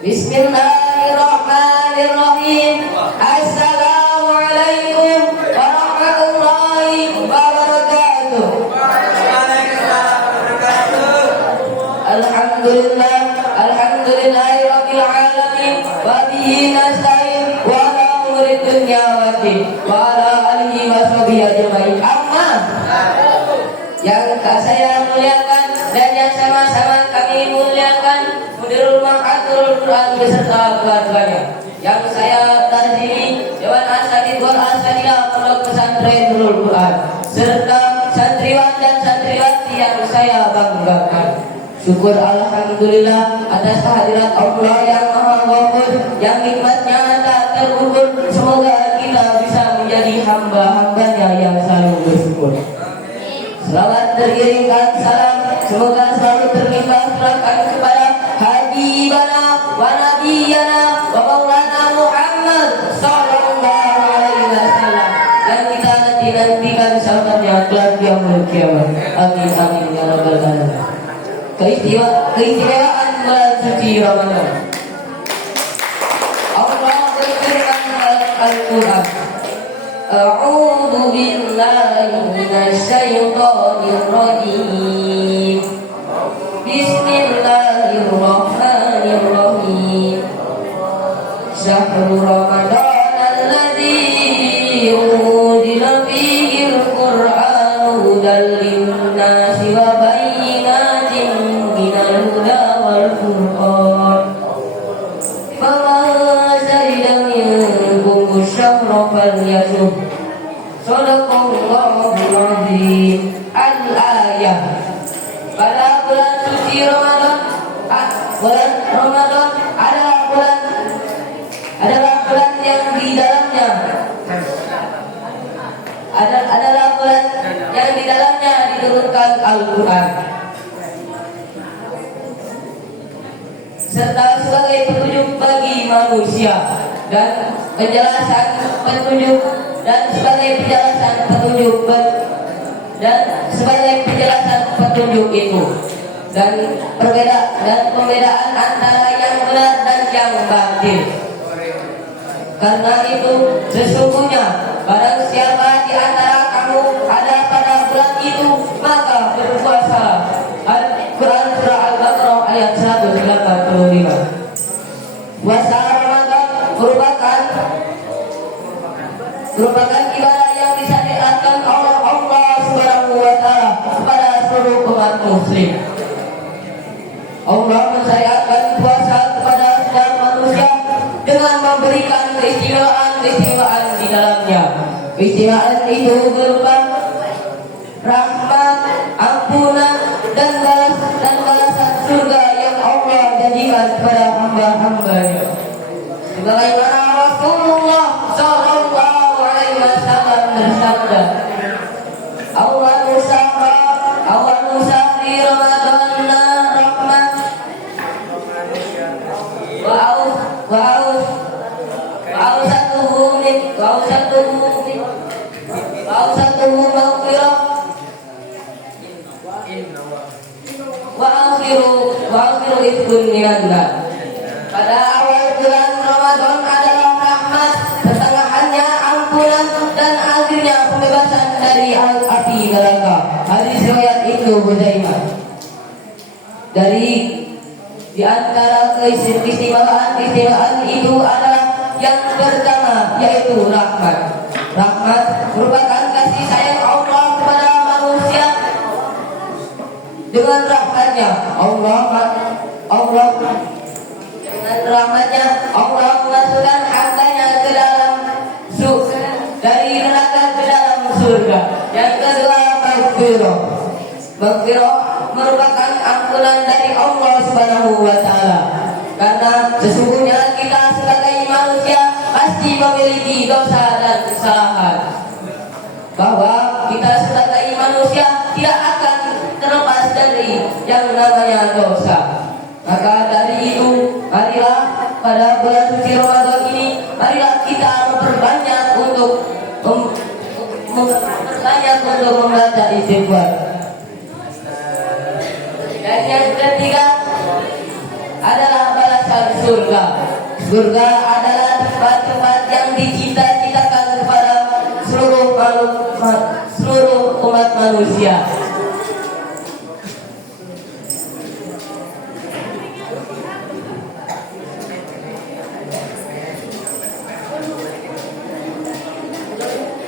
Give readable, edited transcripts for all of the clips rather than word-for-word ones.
Bismillahirrahmanirrahim. Assalamualaikum warahmatullahi wabarakatuh. Alhamdulillahirabbil alamin wa bihi nasta'in wa ala umuri dunya waddin wa ala alihi washabihi ajmain. Amma yang tak saya muliakan dan yang sama-sama kami muliakan Mudirul Ma'hadul Quran beserta keluarganya, yang saya terdiri Dewan Asatidz wal Asatidz Pondok Pesantren Nurul Quran, serta santriwan dan santriwati yang saya banggakan. Syukur alhamdulillah atas kehadirat Allah yang Maha Ghafur, yang nikmatnya tak terukur. Semoga kita bisa menjadi hamba-hambanya yang selalu bersyukur. Selawat teriringkan salam semoga selalu terlimpah curahkan kepada Habibana wa Nabiyana wa Maulana Muhammad sallallahu alaihi wasallam, yang kita nanti-nantikan sahabatnya kelak yaumul kiamat. Amin amin ya rabbal alamin. Keistimewaan bulan suci Ramadan. Allah berfirman dalam Al-Quran, A'udzu billahi minasy syaithanir rajim. Bismillahirrahmanirrahim. Syahrul Ramadan alladzi unzila fihi al-Qur'anu hudan lin-nasi wa bayyinatin minal huda wal furqan. Faman syahida minkum asyhara falyasum. Shadaqallahul azim. Al-ayah. Pada bulan suci Ramadan, bulan Ramadan adalah bulan yang di dalamnya adalah bulan yang di dalamnya diturunkan Al-Quran, serta sebagai petunjuk bagi manusia dan penjelasan petunjuk dan sebagai penjelasan petunjuk itu dan pembedaan antara yang benar dan yang batil. Karena itu sesungguhnya barang siapa di antara kamu ada pada bulan itu, maka berpuasa. Al-Quran surah Al-Baqarah ayat 185. Puasa Ramadan merupakan ibadah yang disyariatkan oleh Allah Subhanahu wa taala kepada seluruh umat muslim. Allah mensyariatkan puasa kepada setiap manusia dengan memberikan keistimewaan di dalamnya. Keistimewaan itu berupa rahmat, ampunan, dan balasan surga yang Allah janjikan kepada hamba-hambanya. Sebagaimana Rasulullah sallallahu alaihi wasallam bersabda, awal syahri Ramadan rahmat wa'awsatuhu maghfirah wa'akhiru ifkun minanna. Pada awal bulan Ramadan adalah rahmat, pertengahannya ampunan, dan akhirnya pembebasan dari api neraka. Hadis riwayat Ibnu Huzaimah. Di antara keistimewaan itu adalah yang pertama, yaitu rahmat. Rahmat merupakan kasih sayang Allah kepada manusia. Dengan rahmatnya Allah memasukkan hambanya ke dalam surga, dari neraka ke dalam surga. Yang kedua, maghfirah merupakan ampunan dari Allah Subhanahu wa taala. Karena sesungguhnya kita sebagai manusia pasti memiliki dosa dan kesalahan. Bahwa kita sebagai manusia tidak akan terlepas dari yang namanya dosa. Maka dari itu, marilah pada bulan suci Ramadan ini, marilah kita memperbanyak untuk membaca istighfar. Dan yang ketiga adalah balasan surga. Surga adalah tempat-tempat yang dicita-citakan kepada seluruh umat manusia.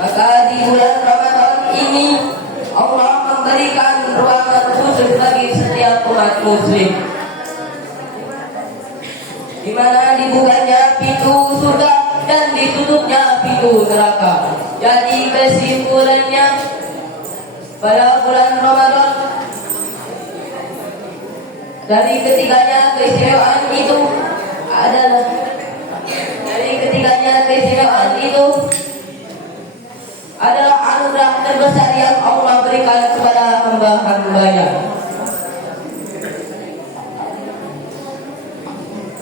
Maka di bulan Ramadan ini Allah memberikan ruangan khusus bagi setiap umat muslim, di mana dibukanya pintu surga dan ditutupnya pintu neraka. Jadi kesimpulannya, pada bulan Ramadan dari ketiganya keistimewaan itu adalah anugerah terbesar yang Allah berikan kepada hamba-hambanya.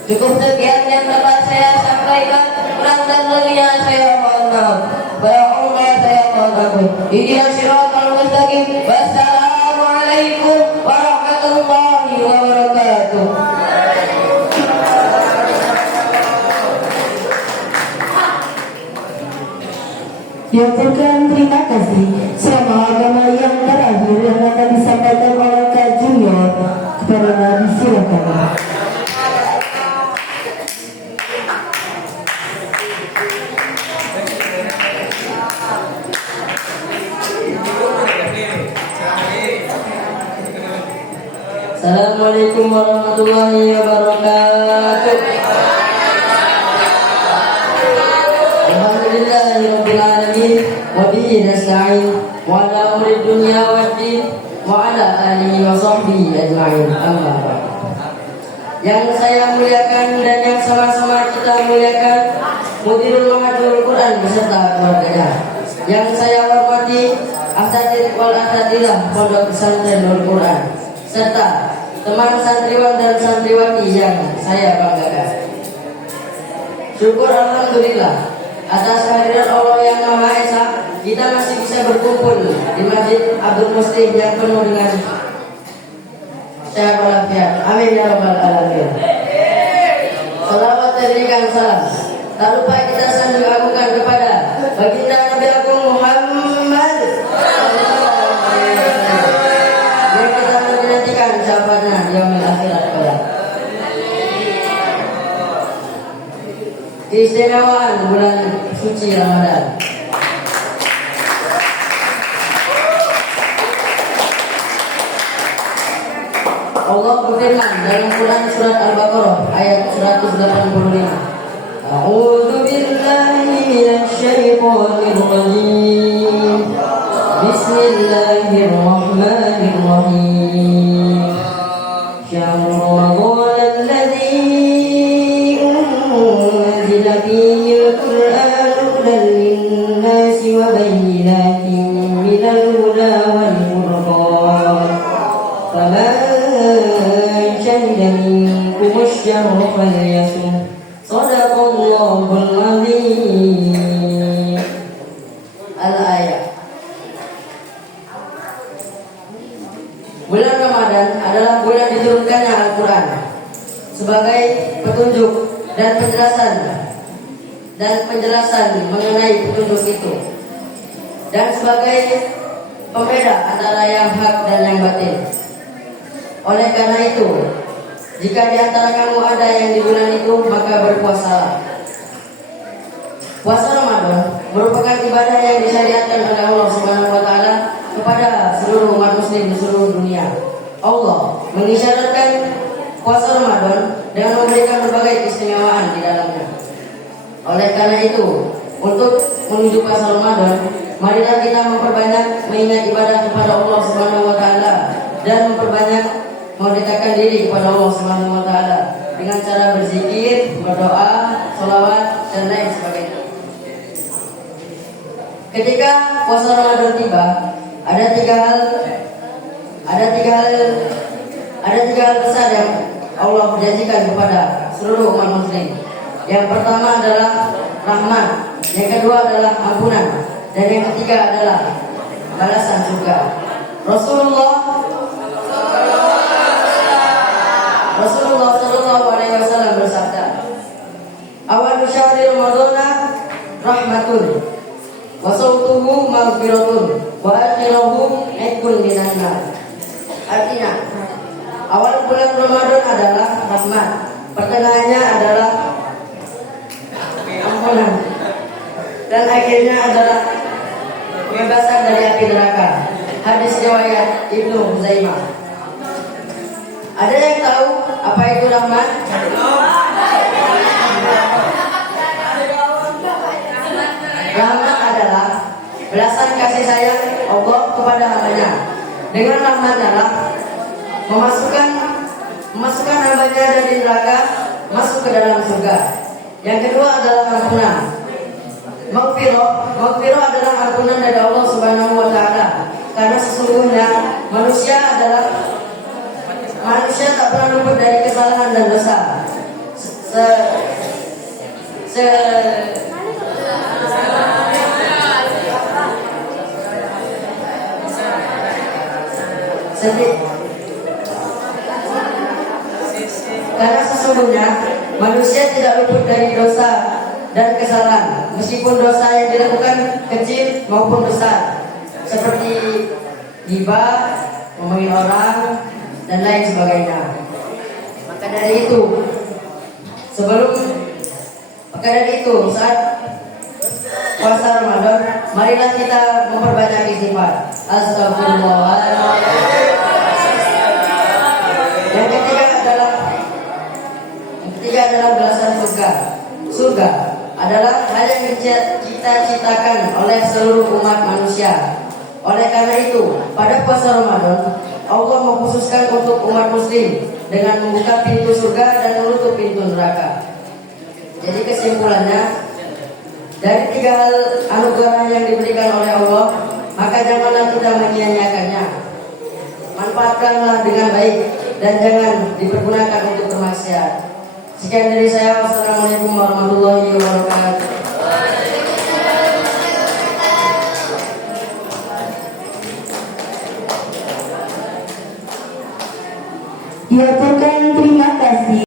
Cukup sekian yang dapat saya sampaikan. Kurang dan lebihnya saya mohon maaf. Pada Allah saya mohon ampun. Ihdinas siratal mustaqim. Wassalamualaikum warahmatullahi wabarakatuh. Diaturkan terima kasih. Sama agama yang terakhir yang akan disampaikan oleh Kak Junior kepada Nabi, silakan. Assalamualaikum warahmatullahi wabarakatuh. Alhamdulillahirabbil alamin wa bihi nasta'in wa ala umuri dunya waddin wa ala alihi wa sahbihi ajma'in. Amma ba'd. Yang saya muliakan dan yang sama-sama kita muliakan Mudirul Mahadul Quran beserta keluarganya. Yang saya hormati Asatidz wal Asatidzah Pondok Pesantren Nurul Quran, serta teman santriwan dan santriwati yang saya banggakan. Syukur alhamdulillah atas kehadiran Allah yang Maha Esa, kita masih bisa berkumpul di Masjid Abdul Muslim yang penuh dengan sehat walafiat. Amin ya rabbal alamin. Salawat dan salam tak lupa kita sanjung agungkan kepada baginda Nabi Agung Muhammad yang kita menantikan syafaatnya di yaumil akhirat kelak. Keistimewaan bulan suci Ramadan. Allah berfirman dalam Quran surat Al-Baqarah ayat 185. A'udzu billahi minasy syaithanir rajim. Bismillahirrahmanirrahim. Syahrul Ramadan alladzi unzila fihi al-Qur'an hudan lin-nasi wa bayyinatin minal huda wal furqan. Faman shahida minkum asy-syahra falyasum. Shadaqallahul azim. Al-ayat. Bulan Ramadan adalah bulan diturunkannya Al-Quran sebagai petunjuk dan penjelasan mengenai petunjuk itu, dan sebagai pembeda antara yang hak dan yang batin. Oleh karena itu, jika di antara kamu ada yang di bulan itu, maka berpuasalah. Puasa Ramadan merupakan ibadah yang disyariatkan oleh Allah Subhanahu wa taala kepada seluruh umat muslim di seluruh dunia. Allah mengisyaratkan puasa Ramadan dengan memberikan berbagai keistimewaan di dalamnya. Oleh karena itu, untuk menuju puasa Ramadan, marilah kita memperbanyak mengingat ibadah kepada Allah Subhanahu wa taala dan memperbanyak mendekatkan diri kepada Allah Subhanahu wa taala dengan cara berzikir, berdoa, sholawat dan lain sebagainya. Ketika puasa Ramadan tiba, ada tiga hal besar yang Allah janjikan kepada seluruh umat muslim. Yang pertama adalah rahmat, yang kedua adalah ampunan, dan yang ketiga adalah balasan surga. Rasulullah Shallallahu Alaihi Wasallam bersabda, awal syahri Ramadhan rahmatun wa sawtuhu maghfiratun wa akhiruhu ikun minan nar. Artinya, awal bulan Ramadan adalah rahmat, pertengahannya adalah ampunan, dan akhirnya adalah kebebasan dari api neraka. Hadis riwayat Ibnu Huzaimah. Ada yang tahu apa itu rahmat? Rahmat adalah belasan kasih sayang Allah kepada hambanya. Dengan rahmat adalah memasukkan hambanya dari neraka masuk ke dalam surga. Yang kedua adalah ampunan. Maghfirah adalah ampunan dari Allah Subhanahu wa taala. Karena sesungguhnya manusia tak pernah luput dari kesalahan dan dosa. Karena sesungguhnya manusia tidak luput dari dosa dan kesalahan, meskipun dosa yang dilakukan kecil maupun besar, seperti ghibah, ngomongin orang, dan lain sebagainya. Maka dari itu saat puasa Ramadan, marilah kita memperbanyak istighfar. Astagfirullahaladzim. Yang ketiga adalah belasan surga. Surga adalah hal yang dicita-citakan oleh seluruh umat manusia. Oleh karena itu, pada puasa Ramadan, Allah mengkhususkan untuk umat muslim dengan membuka pintu surga dan menutup pintu neraka. Jadi kesimpulannya, dari 3 hal anugerah yang diberikan oleh Allah, maka janganlah kita menyia-nyiakannya. Manfaatkanlah dengan baik dan jangan dipergunakan untuk bermaksiat. Sekian dari saya. Wassalamualaikum warahmatullahi wabarakatuh. Diaturkan terima kasih.